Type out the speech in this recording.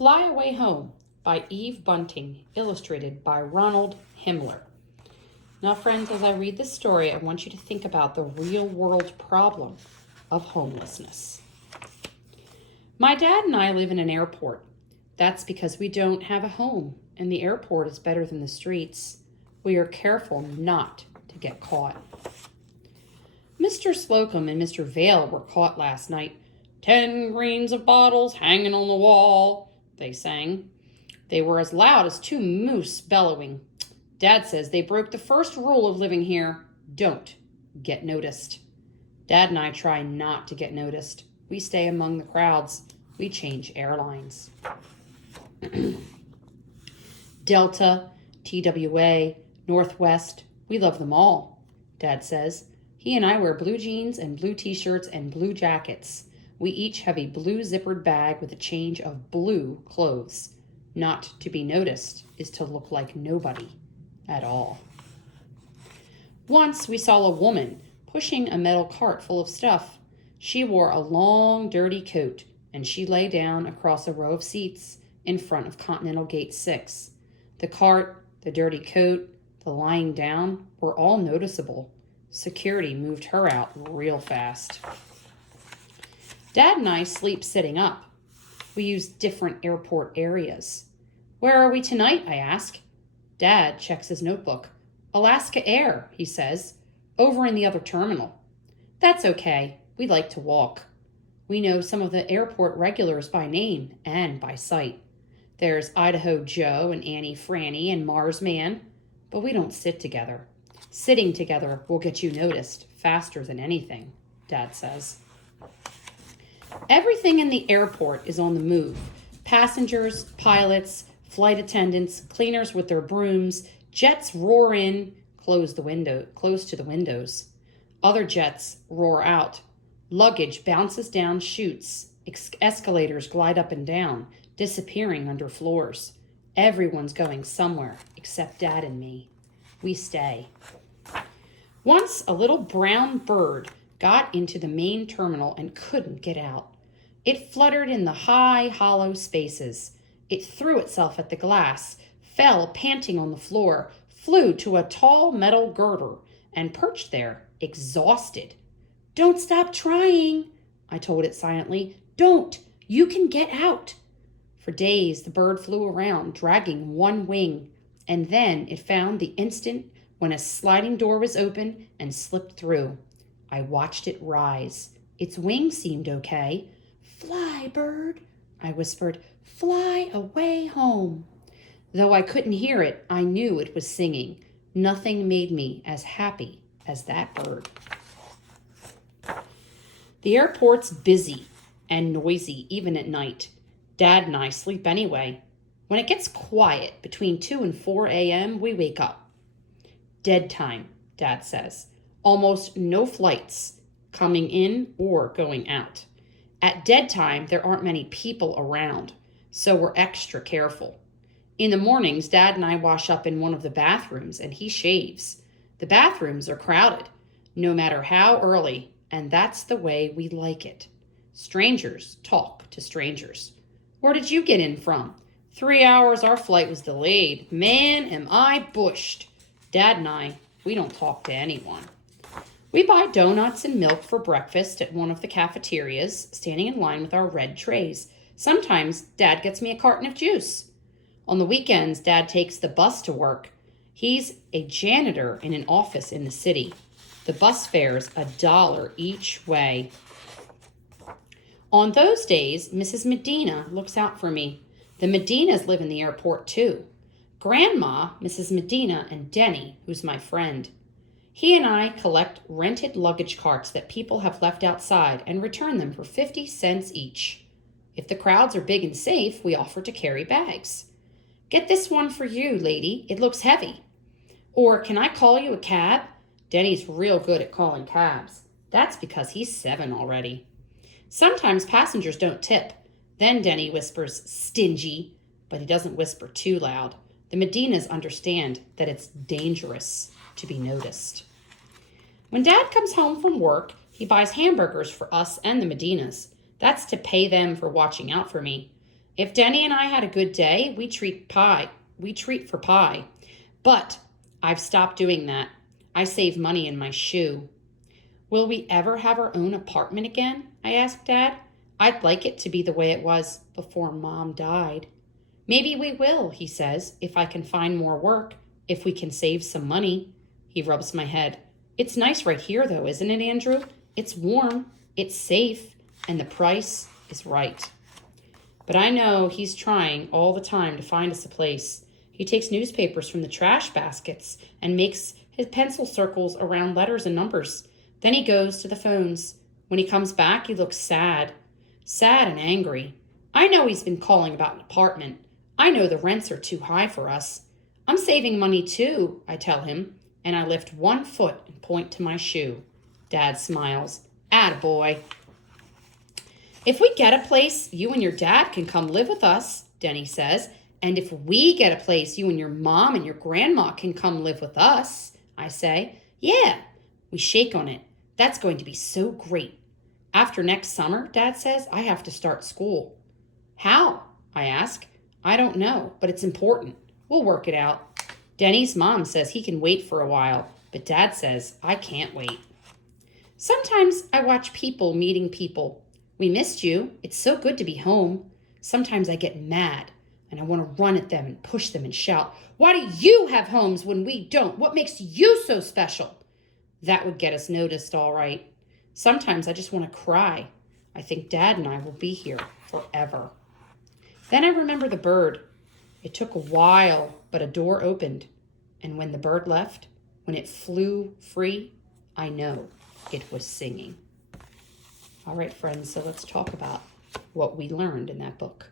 Fly Away Home by Eve Bunting, illustrated by Ronald Himmler. Now, friends, as I read this story, I want you to think about the real-world problem of homelessness. My dad and I live in an airport. That's because we don't have a home, and the airport is better than the streets. We are careful not to get caught. Mr. Slocum and Mr. Vale were caught last night. 10 grains of bottles hanging on the wall, they sang. They were as loud as 2 moose bellowing. Dad says they broke the first rule of living here. Don't get noticed. Dad and I try not to get noticed. We stay among the crowds. We change airlines. Delta, TWA, Northwest, we love them all, Dad says. He and I wear blue jeans and blue t-shirts and blue jackets. We each have a blue zippered bag with a change of blue clothes. Not to be noticed is to look like nobody at all. Once we saw a woman pushing a metal cart full of stuff. She wore a long, dirty coat, and she lay down across a row of seats in front of Continental Gate 6. The cart, the dirty coat, the lying down were all noticeable. Security moved her out real fast. Dad and I sleep sitting up. We use different airport areas. Where are we tonight, I ask. Dad checks his notebook. Alaska Air, he says, over in the other terminal. That's okay. We like to walk. We know some of the airport regulars by name and by sight. There's Idaho Joe and Annie Franny and Mars Man, but we don't sit together. Sitting together will get you noticed faster than anything, Dad says. Everything in the airport is on the move. Passengers, pilots, flight attendants, cleaners with their brooms, jets roar in, close to the windows. Other jets roar out. Luggage bounces down chutes. Escalators glide up and down, disappearing under floors. Everyone's going somewhere except Dad and me. We stay. Once a little brown bird got into the main terminal and couldn't get out. It fluttered in the high, hollow spaces. It threw itself at the glass, fell panting on the floor, flew to a tall metal girder, and perched there, exhausted. Don't stop trying, I told it silently. Don't. You can get out. For days, the bird flew around, dragging one wing, and then it found the instant when a sliding door was open and slipped through. I watched it rise. Its wings seemed okay. Fly, bird, I whispered. Fly away home. Though I couldn't hear it, I knew it was singing. Nothing made me as happy as that bird. The airport's busy and noisy even at night. Dad and I sleep anyway. When it gets quiet between 2 and 4 a.m., we wake up. Dead time, Dad says. Almost no flights coming in or going out. At dead time, there aren't many people around, so we're extra careful. In the mornings, Dad and I wash up in one of the bathrooms, and he shaves. The bathrooms are crowded, no matter how early, and that's the way we like it. Strangers talk to strangers. Where did you get in from? 3 hours, our flight was delayed. Man, am I bushed. Dad and I, we don't talk to anyone. We buy donuts and milk for breakfast at one of the cafeterias, standing in line with our red trays. Sometimes Dad gets me a carton of juice. On the weekends, Dad takes the bus to work. He's a janitor in an office in the city. The bus fare's $1 each way. On those days, Mrs. Medina looks out for me. The Medinas live in the airport too. Grandma, Mrs. Medina, and Denny, who's my friend. He and I collect rented luggage carts that people have left outside and return them for 50 cents each. If the crowds are big and safe, we offer to carry bags. Get this one for you, lady. It looks heavy. Or can I call you a cab? Denny's real good at calling cabs. That's because he's 7 already. Sometimes passengers don't tip. Then Denny whispers, stingy, but he doesn't whisper too loud. The Medinas understand that it's dangerous to be noticed. When Dad comes home from work, he buys hamburgers for us and the Medinas. That's to pay them for watching out for me. If Denny and I had a good day, we treat for pie. But I've stopped doing that. I save money in my shoe. Will we ever have our own apartment again? I asked Dad. I'd like it to be the way it was before Mom died. Maybe we will, he says, if I can find more work, if we can save some money. He rubs my head. It's nice right here, though, isn't it, Andrew? It's warm, it's safe, and the price is right. But I know he's trying all the time to find us a place. He takes newspapers from the trash baskets and makes his pencil circles around letters and numbers. Then he goes to the phones. When he comes back, he looks sad and angry. I know he's been calling about an apartment. I know the rents are too high for us. I'm saving money too, I tell him, and I lift one foot and point to my shoe. Dad smiles. Attaboy. If we get a place, you and your dad can come live with us, Denny says. And if we get a place, you and your mom and your grandma can come live with us, I say. Yeah. We shake on it. That's going to be so great. After next summer, Dad says, I have to start school. How? I ask. I don't know, but it's important. We'll work it out. Denny's mom says he can wait for a while, but Dad says, I can't wait. Sometimes I watch people meeting people. We missed you. It's so good to be home. Sometimes I get mad and I want to run at them and push them and shout, why do you have homes when we don't? What makes you so special? That would get us noticed, all right. Sometimes I just want to cry. I think Dad and I will be here forever. Then I remember the bird. It took a while, but a door opened. And when the bird left, when it flew free, I know it was singing. All right, friends, so let's talk about what we learned in that book.